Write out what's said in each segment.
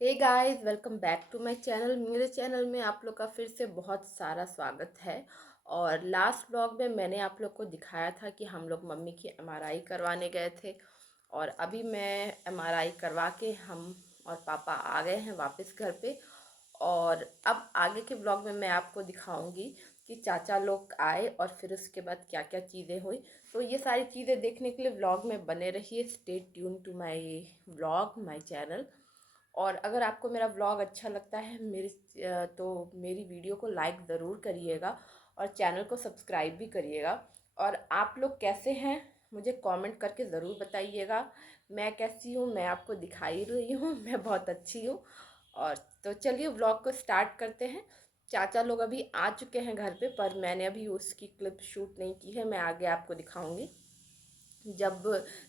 Hey guys, welcome back to my channel. मेरे channel में आप लोग का फिर से बहुत सारा स्वागत है। और लास्ट ब्लॉग में मैंने आप लोग को दिखाया था कि हम लोग मम्मी की एमआरआई करवाने गए थे। और अभी मैं एमआरआई करवा के हम और पापा आ गए हैं वापस घर पे। और अब आगे के ब्लॉग में मैं आपको दिखाऊंगी कि चाचा लोग आए और फिर उसके बाद क्या क्या चीज़ें हुई। तो ये सारी चीज़ें देखने के लिए ब्लॉग में बने रहिए। Stay tune to my blog, my channel. और अगर आपको मेरा व्लॉग अच्छा लगता है तो मेरी वीडियो को लाइक ज़रूर करिएगा और चैनल को सब्सक्राइब भी करिएगा। और आप लोग कैसे हैं मुझे कमेंट करके ज़रूर बताइएगा। मैं कैसी हूँ मैं आपको दिखा ही रही हूँ। मैं बहुत अच्छी हूँ। और तो चलिए व्लॉग को स्टार्ट करते हैं। चाचा लोग अभी आ चुके हैं घर पे, पर मैंने अभी उसकी क्लिप शूट नहीं की है। मैं आगे आपको दिखाऊंगी। जब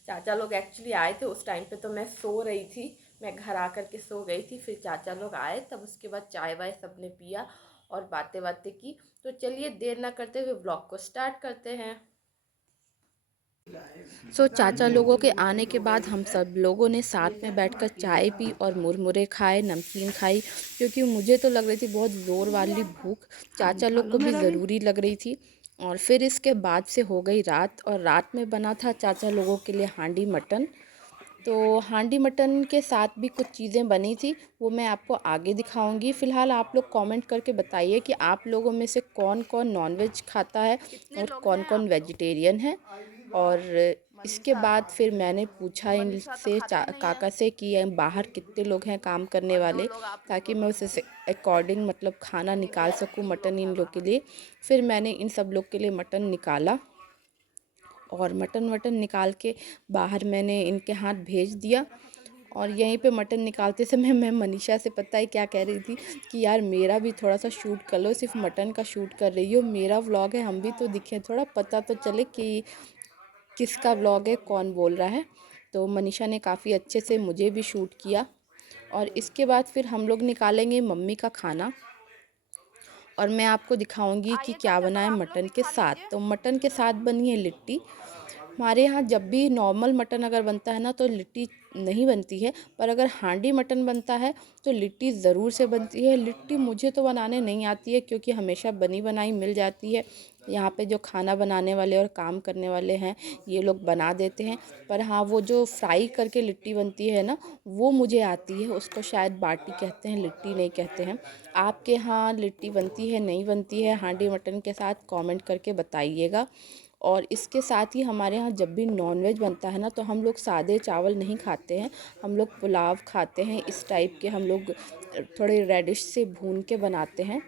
चाचा लोग एक्चुअली आए थे उस टाइम पे तो मैं सो रही थी। मैं घर आकर के सो गई थी। फिर चाचा लोग आए तब उसके बाद चाय वाय सबने पिया और बातें बातें की। तो चलिए देर ना करते हुए ब्लॉग को स्टार्ट करते हैं। चाचा लोगों के आने के बाद हम सब लोगों ने साथ में बैठकर चाय पी और मुरमुरे खाए, नमकीन खाई, क्योंकि मुझे तो लग रही थी बहुत ज़ोर वाली भूख। चाचा लोग को भी ज़रूरी लग रही थी। और फिर इसके बाद से हो गई रात, और रात में बना था चाचा लोगों के लिए हांडी मटन। तो हांडी मटन के साथ भी कुछ चीज़ें बनी थी, वो मैं आपको आगे दिखाऊंगी। फ़िलहाल आप लोग कमेंट करके बताइए कि आप लोगों में से कौन कौन नॉनवेज खाता है और कौन कौन वेजिटेरियन है। और इसके बाद फिर मैंने पूछा इनसे काका से कि बाहर कितने लोग हैं काम करने वाले, ताकि मैं उस अकॉर्डिंग मतलब खाना निकाल सकूं मटन इन लोग के लिए। फिर मैंने इन सब लोग के लिए मटन निकाला और मटन वटन निकाल के बाहर मैंने इनके हाथ भेज दिया। और यहीं पे मटन निकालते समय मैं मनीषा से पता है क्या कह रही थी कि यार मेरा भी थोड़ा सा शूट कर लो, सिर्फ मटन का शूट कर रही हो, मेरा व्लॉग है, हम भी तो दिखें, थोड़ा पता तो चले कि किसका व्लॉग है, कौन बोल रहा है। तो मनीषा ने काफ़ी अच्छे से मुझे भी शूट किया। और इसके बाद फिर हम लोग निकालेंगे मम्मी का खाना, और मैं आपको दिखाऊंगी कि क्या बना है मटन के साथ। तो मटन के साथ बनी है लिट्टी। हमारे यहाँ जब भी नॉर्मल मटन अगर बनता है ना तो लिट्टी नहीं बनती है, पर अगर हांडी मटन बनता है तो लिट्टी ज़रूर से बनती है। लिट्टी मुझे तो बनाने नहीं आती है, क्योंकि हमेशा बनी बनाई मिल जाती है। यहाँ पे जो खाना बनाने वाले और काम करने वाले हैं ये लोग बना देते हैं। पर हाँ, वो जो फ्राई करके लिट्टी बनती है ना, वो मुझे आती है। उसको शायद बाटी कहते हैं, लिट्टी नहीं कहते हैं। आपके यहाँ लिट्टी बनती है नहीं बनती है हांडी मटन के साथ, कमेंट करके बताइएगा। और इसके साथ ही हमारे यहाँ जब भी नॉनवेज बनता है ना तो हम लोग सादे चावल नहीं खाते हैं, हम लोग पुलाव खाते हैं। इस टाइप के हम लोग थोड़े रेडिश से भून के बनाते हैं।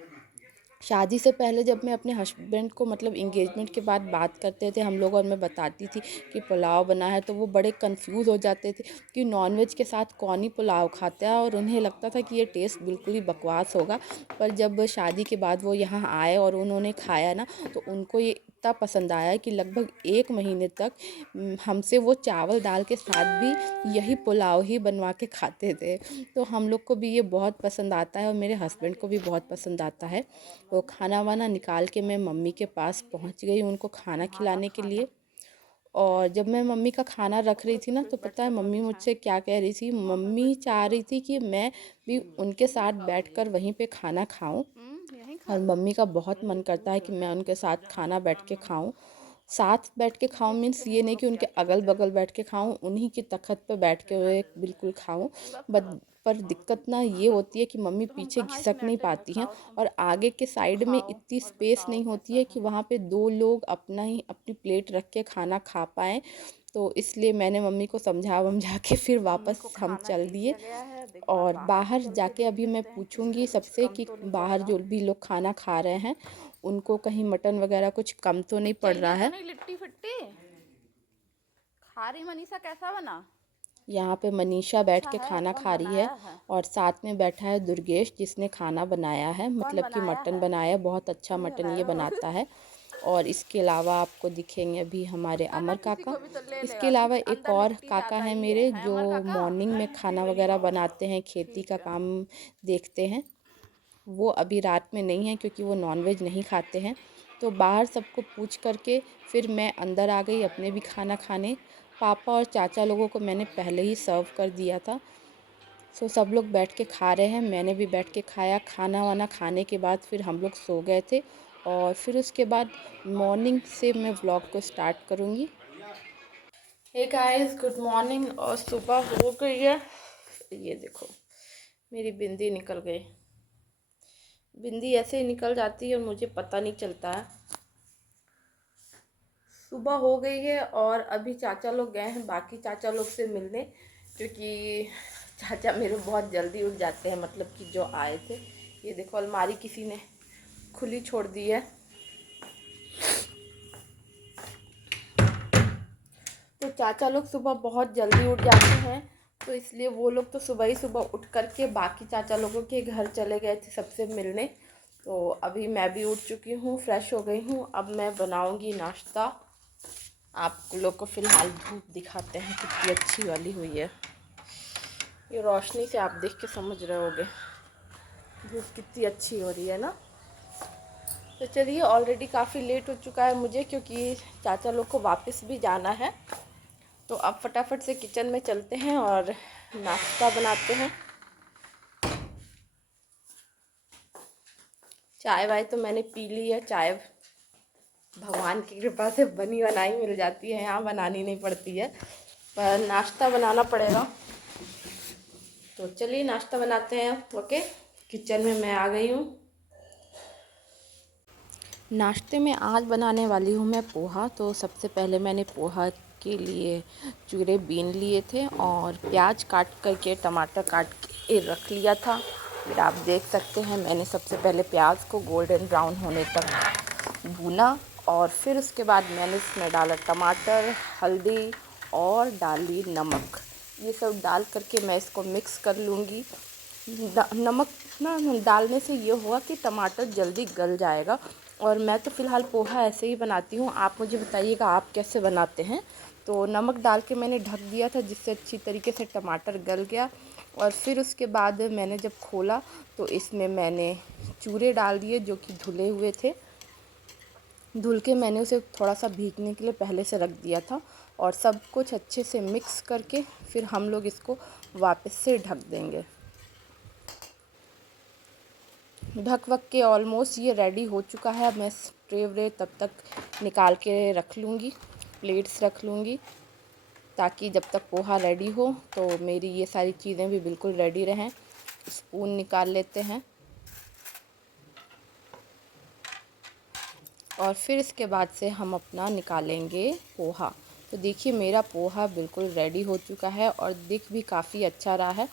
शादी से पहले जब मैं अपने हस्बैंड को मतलब इंगेजमेंट के बाद बात करते थे हम लोग और मैं बताती थी कि पुलाव बना है, तो वो बड़े कंफ्यूज हो जाते थे कि नॉनवेज के साथ कौन ही पुलाव खाता है, और उन्हें लगता था कि ये टेस्ट बिल्कुल ही बकवास होगा। पर जब शादी के बाद वो यहाँ आए और उन्होंने खाया ना, तो उनको ये इतना पसंद आया कि लगभग 1 महीने तक हमसे वो चावल दाल के साथ भी यही पुलाव ही बनवा के खाते थे। तो हम लोग को भी ये बहुत पसंद आता है और मेरे हस्बैंड को भी बहुत पसंद आता है। वो खाना वाना निकाल के मैं मम्मी के पास पहुंच गई उनको खाना खिलाने के लिए। और जब मैं मम्मी का खाना रख रही थी ना, तो पता है मम्मी मुझसे क्या कह रही थी? मम्मी चाह रही थी कि मैं भी उनके साथ बैठकर वहीं पे खाना खाऊं। यहीं खा और लो। मम्मी का बहुत मन करता है कि मैं उनके साथ खाना बैठ के खाऊं। साथ बैठ के खाऊं मीन्स ये नहीं कि उनके अगल बगल बैठ के खाऊं, उन्हीं की तखत पे बैठ के हुए बिल्कुल खाऊं। बट पर दिक्कत ना ये होती है कि मम्मी तो हम पीछे कहाँ घिसक इतने नहीं अटेंड पाती हैं, खाओ तुम। और आगे के साइड में खाओ इतनी और स्पेस बताओ नहीं होती कैसा है कि है। वहाँ पे 2 लोग अपना ही अपनी प्लेट रख के खाना खा पाएँ। तो इसलिए मैंने मम्मी को समझा वमझा के फिर मम्मी वापस को हम खाना चल दे दिए। दिया गया है, अब एक बार और बाहर बाहर चल के जाके देख अभी मैं लेते हैं किसी पूछूंगी को कुछ सबसे कम कि तो नहीं पड़ बाहर रहा। जो भी लोग खाना खा रहे हैं उनको कहीं मटन वगैरह कुछ कम तो नहीं कुछ पड़ रहा चाहिए तो है। नहीं लिट्टी फिट्टी। खा रही मनीषा, कैसा बना? यहाँ पे मनीषा बैठ अच्छा के है। खाना कौन खा रही है। बनाया है? और साथ में बैठा है दुर्गेश, जिसने खाना बनाया है, कौन मतलब कि बनाया मटन है? बनाया है, बहुत अच्छा तुम ही मटन ये बनाए हो। बनाता है। और इसके अलावा आपको दिखेंगे अभी हमारे है ना, अमर किसी काका। को भी तो ले इसके लेगा, अलावा सिर्फ एक अंदर और लिट्टी काका जाता हैं ही मेरे है जो अमर काका। मॉर्निंग में खाना वगैरह बनाते हैं, खेती ठीक का है। काम देखते हैं। वो अभी रात में नहीं है क्योंकि वो नॉनवेज नहीं खाते हैं। तो बाहर सबको पूछ करके फिर मैं अंदर आ गई अपने भी खाना खाने। पापा और चाचा लोगों को मैंने पहले ही सर्व कर दिया था। सो सब लोग बैठ के खा रहे हैं, मैंने भी बैठ के खाया। खाना वाना खाने के बाद फिर हम लोग सो गए थे और फिर उसके बाद मॉर्निंग से मैं व्लॉग को स्टार्ट करूँगी। Hey guys, good morning. और सुबह हो गई है। ये देखो मेरी बिंदी निकल गई। बिंदी ऐसे ही निकल जाती है और मुझे पता नहीं चलता है। सुबह हो गई है और अभी चाचा लोग गए हैं बाकी चाचा लोग से मिलने, क्योंकि चाचा मेरे बहुत जल्दी उठ जाते हैं, मतलब कि जो आए थे। ये देखो अलमारी किसी ने खुली छोड़ दी है। तो चाचा लोग सुबह बहुत जल्दी उठ जाते हैं, तो इसलिए वो लोग तो सुबह ही सुबह उठ करके बाकी चाचा लोगों के घर चले गए थे सबसे मिलने। तो अभी मैं भी उठ चुकी हूँ, फ्रेश हो गई हूँ। अब मैं बनाऊँगी नाश्ता। आप लोग को फ़िलहाल धूप दिखाते हैं कितनी अच्छी वाली हुई है। ये रोशनी से आप देख के समझ रहे होगे धूप कितनी अच्छी हो रही है ना। तो चलिए, ऑलरेडी काफ़ी लेट हो चुका है मुझे, क्योंकि चाचा लोग को वापस भी जाना है। तो अब फटाफट से किचन में चलते हैं और नाश्ता बनाते हैं। चाय वाय तो मैंने पी ली है। चाय भगवान की कृपा से बनी बनाई मिल जाती है, यहाँ बनानी नहीं पड़ती है, पर नाश्ता बनाना पड़ेगा। तो चलिए नाश्ता बनाते हैं। ओके, किचन में मैं आ गई हूँ। नाश्ते में आज बनाने वाली हूँ मैं पोहा। तो सबसे पहले मैंने पोहा के लिए चूरे बीन लिए थे और प्याज काट करके टमाटर काट के रख लिया था। फिर आप देख सकते हैं मैंने सबसे पहले प्याज को गोल्डन ब्राउन होने तक भूना और फिर उसके बाद मैंने इसमें डाला टमाटर, हल्दी और डाली नमक। ये सब डाल करके मैं इसको मिक्स कर लूँगी। नमक ना डालने से ये हुआ कि टमाटर जल्दी गल जाएगा। और मैं तो फ़िलहाल पोहा ऐसे ही बनाती हूँ, आप मुझे बताइएगा आप कैसे बनाते हैं। तो नमक डाल के मैंने ढक दिया था जिससे अच्छी तरीके से टमाटर गल गया। और फिर उसके बाद मैंने जब खोला तो इसमें मैंने चूरे डाल दिए जो कि धुले हुए थे। धुल के मैंने उसे थोड़ा सा भीगने के लिए पहले से रख दिया था और सब कुछ अच्छे से मिक्स करके फिर हम लोग इसको वापस से ढक देंगे। ढक वक के ऑलमोस्ट ये रेडी हो चुका है। अब मैं ट्रे व्रे तब तक निकाल के रख लूँगी, प्लेट्स रख लूँगी, ताकि जब तक पोहा रेडी हो तो मेरी ये सारी चीज़ें भी बिल्कुल रेडी रहें। स्पून निकाल लेते हैं और फिर इसके बाद से हम अपना निकालेंगे पोहा। तो देखिए मेरा पोहा बिल्कुल रेडी हो चुका है और दिख भी काफ़ी अच्छा रहा है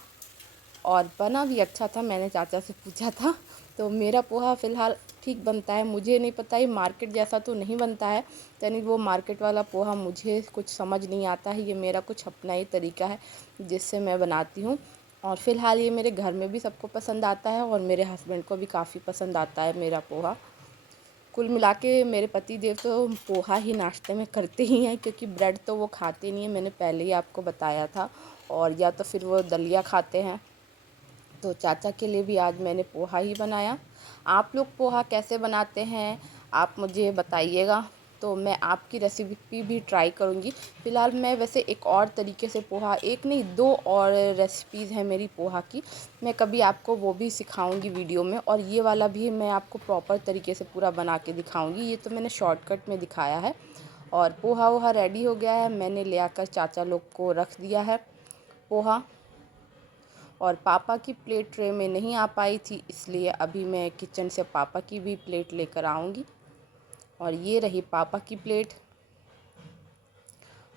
और बना भी अच्छा था। मैंने चाचा से पूछा था तो मेरा पोहा फ़िलहाल ठीक बनता है। मुझे नहीं पता ये मार्केट जैसा तो नहीं बनता है, यानी वो मार्केट वाला पोहा मुझे कुछ समझ नहीं आता है। ये मेरा कुछ अपना ही तरीका है जिससे मैं बनाती हूँ और फ़िलहाल ये मेरे घर में भी सबको पसंद आता है और मेरे हस्बैंड को भी काफ़ी पसंद आता है मेरा पोहा। कुल मिला के मेरे पति देव तो पोहा ही नाश्ते में करते ही हैं, क्योंकि ब्रेड तो वो खाते नहीं हैं, मैंने पहले ही आपको बताया था। और या तो फिर वो दलिया खाते हैं। तो चाचा के लिए भी आज मैंने पोहा ही बनाया। आप लोग पोहा कैसे बनाते हैं आप मुझे बताइएगा, तो मैं आपकी रेसिपी भी ट्राई करूँगी। फ़िलहाल मैं वैसे एक और तरीके से पोहा, एक नहीं दो और रेसिपीज़ हैं मेरी पोहा की, मैं कभी आपको वो भी सिखाऊंगी वीडियो में। और ये वाला भी मैं आपको प्रॉपर तरीके से पूरा बना के दिखाऊंगी। ये तो मैंने शॉर्टकट में दिखाया है। और पोहा वोहा रेडी हो गया है, मैंने ले आकर चाचा लोग को रख दिया है पोहा। और पापा की प्लेट ट्रे में नहीं आ पाई थी, इसलिए अभी मैं किचन से पापा की भी प्लेट लेकर आऊँगी। और ये रही पापा की प्लेट।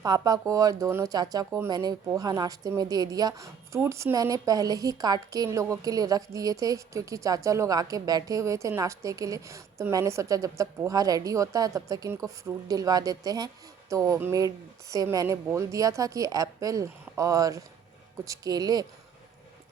पापा को और दोनों चाचा को मैंने पोहा नाश्ते में दे दिया। फ्रूट्स मैंने पहले ही काट के इन लोगों के लिए रख दिए थे, क्योंकि चाचा लोग आके बैठे हुए थे नाश्ते के लिए। तो मैंने सोचा जब तक पोहा रेडी होता है तब तक इनको फ्रूट दिलवा देते हैं। तो मेड से मैंने बोल दिया था कि एप्पल और कुछ केले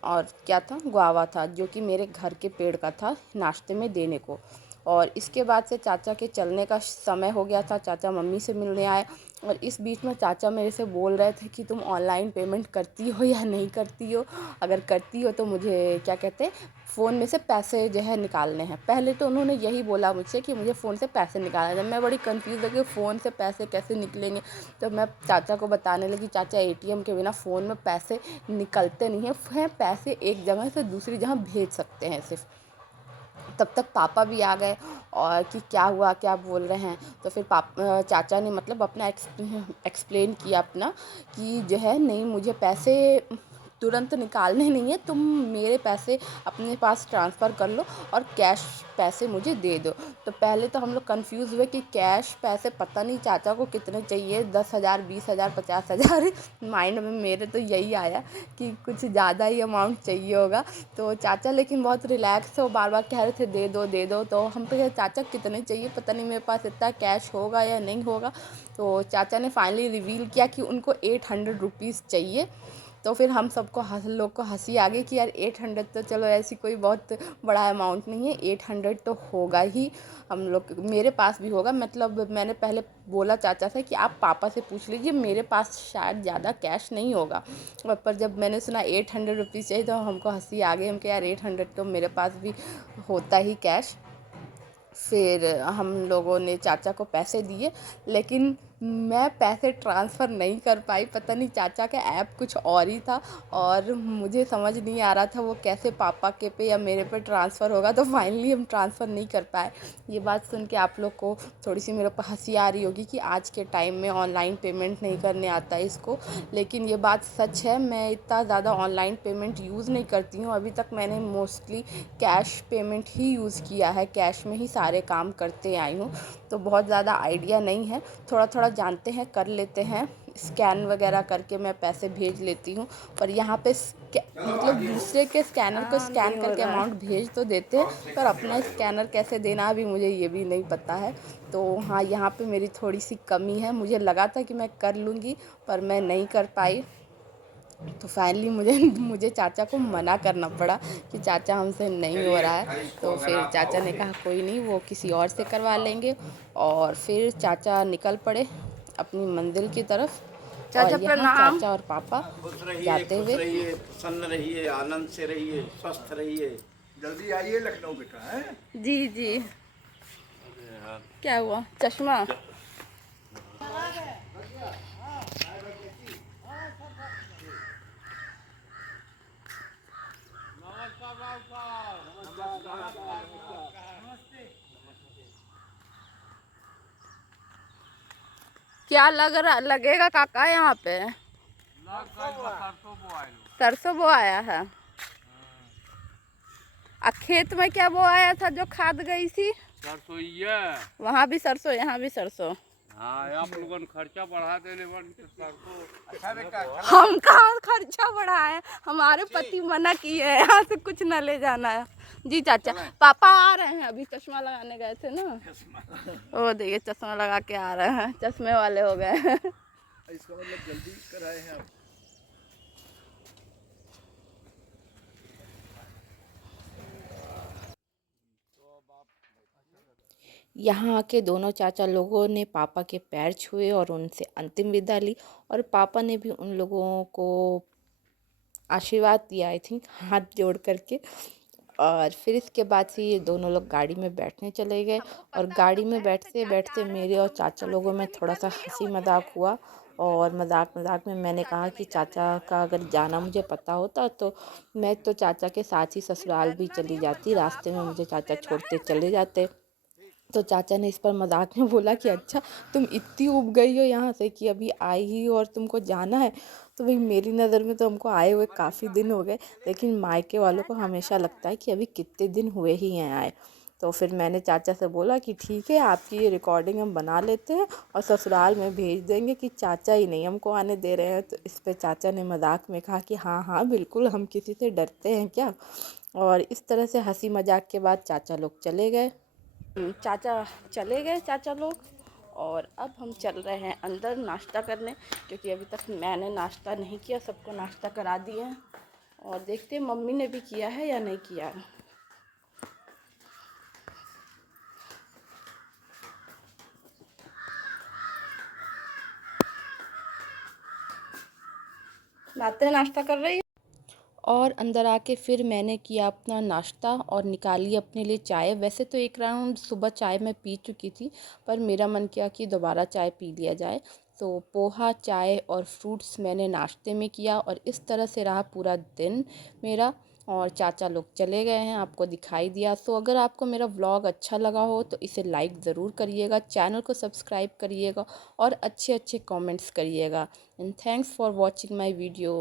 और क्या था, गुआवा था, जो कि मेरे घर के पेड़ का था नाश्ते में देने को। और इसके बाद से चाचा के चलने का समय हो गया था, चाचा मम्मी से मिलने आए और इस बीच में चाचा मेरे से बोल रहे थे कि तुम ऑनलाइन पेमेंट करती हो या नहीं करती हो, अगर करती हो तो मुझे क्या कहते हैं फ़ोन में से पैसे जो है निकालने हैं। पहले तो उन्होंने यही बोला मुझसे कि मुझे फ़ोन से पैसे निकालने हैं। मैं बड़ी कंफ्यूज हो गई फ़ोन से पैसे कैसे निकलेंगे। तो मैं चाचा को बताने लगी चाचा एटीएम के बिना फ़ोन में पैसे निकलते नहीं हैं, पैसे एक जगह से दूसरी जगह भेज सकते हैं सिर्फ। तब तक पापा भी आ गए और कि क्या हुआ, क्या बोल रहे हैं। तो फिर चाचा ने मतलब अपना एक्सप्लेन किया अपना कि जो है नहीं मुझे पैसे तुरंत निकालने नहीं है, तुम मेरे पैसे अपने पास ट्रांसफ़र कर लो और कैश पैसे मुझे दे दो। तो पहले तो हम लोग कंफ्यूज हुए कि कैश पैसे पता नहीं चाचा को कितने चाहिए, 10,000 20,000 50,000 माइंड में मेरे तो यही आया कि कुछ ज़्यादा ही अमाउंट चाहिए होगा। तो चाचा लेकिन बहुत रिलैक्स हो, बार बार कह रहे थे दे दो दे दो। तो हम पे चाचा कितने चाहिए पता नहीं, मेरे पास इतना कैश होगा या नहीं होगा। तो चाचा ने फाइनली रिवील किया कि उनको 800 रुपीज़ चाहिए। तो फिर हम सबको लोग को हंसी आ गई कि यार 800 तो चलो ऐसी कोई बहुत बड़ा अमाउंट नहीं है, 800 तो होगा ही हम लोग, मेरे पास भी होगा। मतलब मैंने पहले बोला चाचा से कि आप पापा से पूछ लीजिए, मेरे पास शायद ज़्यादा कैश नहीं होगा। पर जब मैंने सुना 800 रुपीज़ चाहिए तो हमको हंसी आ गई। हम कहे यार 800 तो मेरे पास भी होता ही कैश। फिर हम लोगों ने चाचा को पैसे दिए, लेकिन मैं पैसे ट्रांसफ़र नहीं कर पाई। पता नहीं चाचा का ऐप कुछ और ही था और मुझे समझ नहीं आ रहा था वो कैसे पापा के पे या मेरे पे ट्रांसफ़र होगा। तो फाइनली हम ट्रांसफ़र नहीं कर पाए। ये बात सुन के आप लोग को थोड़ी सी मेरे ऊपर हंसी आ रही होगी कि आज के टाइम में ऑनलाइन पेमेंट नहीं करने आता है इसको, लेकिन ये बात सच है। मैं इतना ज़्यादा ऑनलाइन पेमेंट यूज़ नहीं करती हूँ। अभी तक मैंने मोस्टली कैश पेमेंट ही यूज़ किया है, कैश में ही सारे काम करते आई हूँ। तो बहुत ज़्यादा आइडिया नहीं है, थोड़ा थोड़ा जानते हैं, कर लेते हैं। स्कैन वगैरह करके मैं पैसे भेज लेती हूँ। पर यहाँ पे मतलब दूसरे के स्कैनर को स्कैन करके अमाउंट भेज तो देते हैं, पर अपना स्कैनर कैसे देना अभी मुझे ये भी नहीं पता है। तो हाँ, यहाँ पे मेरी थोड़ी सी कमी है। मुझे लगा था कि मैं कर लूँगी पर मैं नहीं कर पाई। तो फाइनली मुझे चाचा को मना करना पड़ा कि चाचा हमसे नहीं हो रहा है। तो फिर चाचा ने कहा कोई नहीं, वो किसी और से करवा लेंगे। और फिर चाचा निकल पड़े अपनी मंजिल की तरफ और चाचा यहाँ प्रणाम। चाचा और पापा खुश रहिए, जाते खुश हुए। रहिए, प्रसन्न रहिए, आनंद से रहिए, स्वस्थ रहिए। जल्दी आइए लखनऊ बेटा है। जी जी। क्या हुआ चश्मा? क्या लगेगा काका यहाँ पे? सरसों बोआया है। खेत में क्या बोआया था जो खाद गई थी? सरसों ये। वहाँ भी सरसों, यहाँ भी सरसों। हाँ, आप लोगन खर्चा बढ़ा देने बन के सरसों। अच्छा बेटा, हम कहाँ खर्चा बढ़ाए, हमारे पति मना किए हैं यहाँ से कुछ न ले जाना है। जी चाचा, पापा आ रहे हैं, अभी चश्मा लगाने गए थे ना। ओ देखिए चश्मा लगा के आ रहे हैं, चश्मे वाले हो गए हैं। इसका मतलब जल्दी कराए हैं आप। यहाँ आके दोनों चाचा लोगों ने पापा के पैर छुए और उनसे अंतिम विदा ली और पापा ने भी उन लोगों को आशीर्वाद दिया, आई थिंक हाथ जोड़ करके। और फिर इसके बाद से ये दोनों लोग गाड़ी में बैठने चले गए और गाड़ी में बैठते बैठते मेरे और चाचा लोगों में थोड़ा सा हंसी मजाक हुआ। और मजाक मजाक में मैंने कहा कि चाचा का अगर जाना मुझे पता होता तो मैं तो चाचा के साथ ही ससुराल भी चली जाती, रास्ते में मुझे चाचा छोड़ते चले जाते। तो चाचा ने इस पर मजाक में बोला कि अच्छा तुम इतनी ऊब गई हो यहाँ से कि अभी आई ही हो और तुमको जाना है। तो भाई मेरी नज़र में तो हमको आए हुए काफ़ी दिन हो गए, लेकिन मायके वालों को हमेशा लगता है कि अभी कितने दिन हुए ही हैं आए। तो फिर मैंने चाचा से बोला कि ठीक है, आपकी ये रिकॉर्डिंग हम बना लेते हैं और ससुराल में भेज देंगे कि चाचा ही नहीं हमको आने दे रहे हैं। तो इस पर चाचा ने मजाक में कहा कि हाँ हाँ बिल्कुल, हम किसी से डरते हैं क्या। और इस तरह से हंसी मजाक के बाद चाचा लोग चले गए। चाचा चले गए चाचा लोग और अब हम चल रहे हैं अंदर नाश्ता करने, क्योंकि अभी तक मैंने नाश्ता नहीं किया, सबको नाश्ता करा दिए हैं। और देखते हैं मम्मी ने भी किया है या नहीं किया है। बातें नाश्ता कर रही है। और अंदर आके फिर मैंने किया अपना नाश्ता और निकाली अपने लिए चाय। वैसे तो एक राउंड सुबह चाय मैं पी चुकी थी, पर मेरा मन किया कि दोबारा चाय पी लिया जाए। तो पोहा, चाय और फ्रूट्स मैंने नाश्ते में किया और इस तरह से रहा पूरा दिन मेरा। और चाचा लोग चले गए हैं, आपको दिखाई दिया। सो अगर आपको मेरा व्लॉग अच्छा लगा हो तो इसे लाइक ज़रूर करिएगा, चैनल को सब्सक्राइब करिएगा और अच्छे अच्छे कमेंट्स करिएगा। And thanks for watching my video.